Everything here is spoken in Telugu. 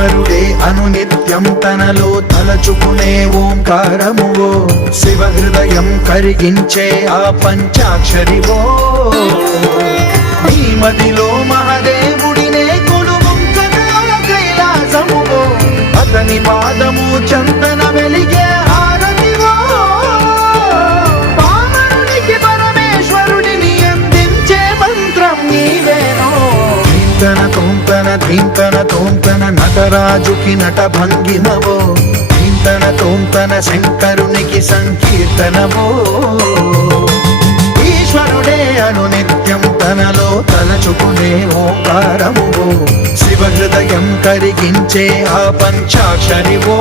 ఈశ్వరుడే అనునిత్యం తనలో తలచుకునే ఓంకారమువో శివ హృదయం కరిగించే ఆ పంచాక్షరివో నీ మదిలో మహాదేవుడినే కొలువుంచగా కైలాసమువో అతని పాదము చందన వెలిగే హారతివో పామరునికి పరమేశ్వరుడిని అందించే మంత్రం నీవేనో ధీంతన తోంతన ధీంతన తోంతన నటరాజుకి నట భంగిమవో ధీంతన తోంతన శంకరునికి సంకీర్తనవో ఈశ్వరుడే అనునిత్యం తనలో తలచుకునే ఓంకారమువో శివ హృదయం కరిగించే ఆ పంచాక్షరివో